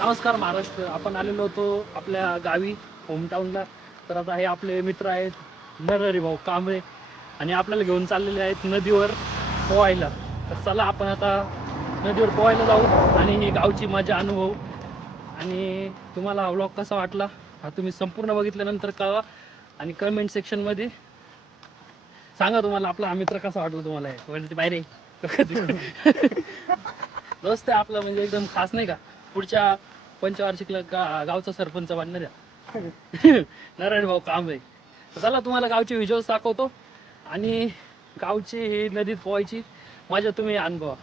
नमस्कार महाराष्ट्र. आपण आलेलो होतो आपल्या गावी होमटाऊनला. तर आता हे आपले मित्र आहेत नरहरी भाऊ कांबळे आणि आपल्याला घेऊन चाललेले आहेत नदीवर पोहायला. तर चला आपण आता नदीवर पोहायला जाऊ आणि ही गावची मजा अनुभवू. आणि तुम्हाला हा व्लॉग कसा वाटला हा तुम्ही संपूर्ण बघितल्यानंतर कळवा आणि कमेंट सेक्शनमध्ये सांगा तुम्हाला आपला हा मित्र कसा वाटला तुम्हाला. वरती बाहेर दोस्त आहे आपला, म्हणजे एकदम खास नाही का. पुढच्या पंचवार्षिकला गावचा सरपंच बनणार आहे नारायण भाऊ कांबळे. चला तुम्हाला गावचे व्हिज्युअल्स दाखवतो आणि गावची ही नदीत पोहायची मजा तुम्ही अनुभवा.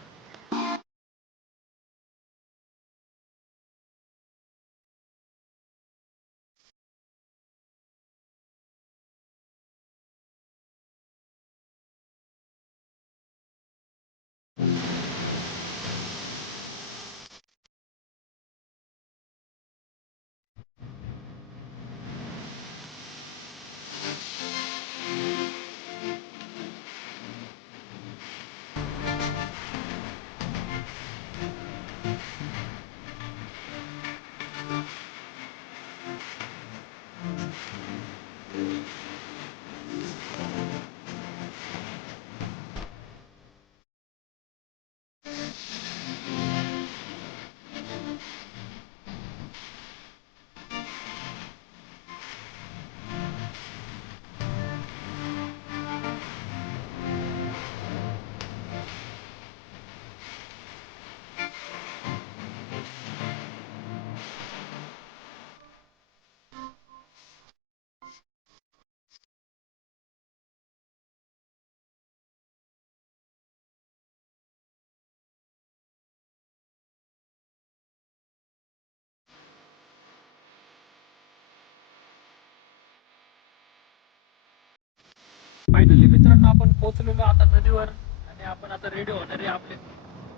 फायनली मित्रांनो आपण पोहोचलेलो आता नदीवर आणि आपण आता रेडी होणार आहे आपले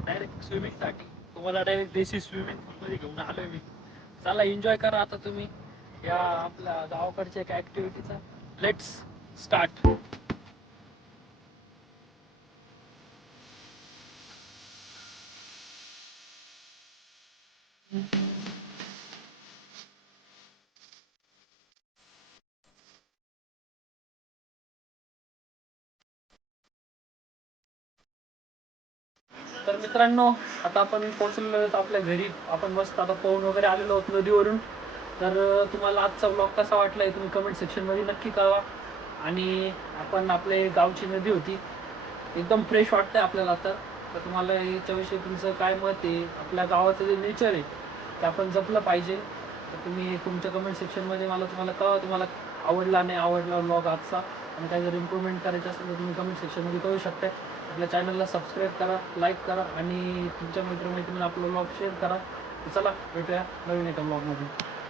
डायरेक्ट स्विमिंगसाठी. तुम्हाला डायरेक्ट देशी स्विमिंग पूलमध्ये घेऊन आलोय मी. चला एन्जॉय करा आता तुम्ही या आपल्या गावाकडच्या एका ॲक्टिव्हिटीचा. Let's start. तर मित्रांनो आता आपण पोहोचलेलो आहोत आपल्या घरी. आपण मस्त आता पोहून वगैरे आलेलो आहोत नदीवरून. तर तुम्हाला आजचा व्लॉग कसा वाटला हे तुम्ही कमेंट सेक्शनमध्ये नक्की कळवा. आणि आपण आपले गावची नदी होती, एकदम फ्रेश वाटतंय आपल्याला आता. तर तुम्हाला याच्याविषयी तुमचं काय मत आहे. आपल्या गावाचं जे नेचर आहे ते आपण जपलं पाहिजे. तर तुम्ही तुमच्या कमेंट सेक्शनमध्ये तुम्हाला कळवा तुम्हाला आवडला नाही आवडला व्लॉग आजचा. आणि काही जर इम्प्रूव्हमेंट करायचं असेल तर तुम्ही कमेंट सेक्शनमध्ये कळू शकता. आपल्या चॅनलला सबस्क्राईब करा, लाईक करा आणि तुमच्या मित्रमैत्रिणींना आपला व्लॉग शेअर करा. चला भेटूया नवीन एका व्लॉगमध्ये.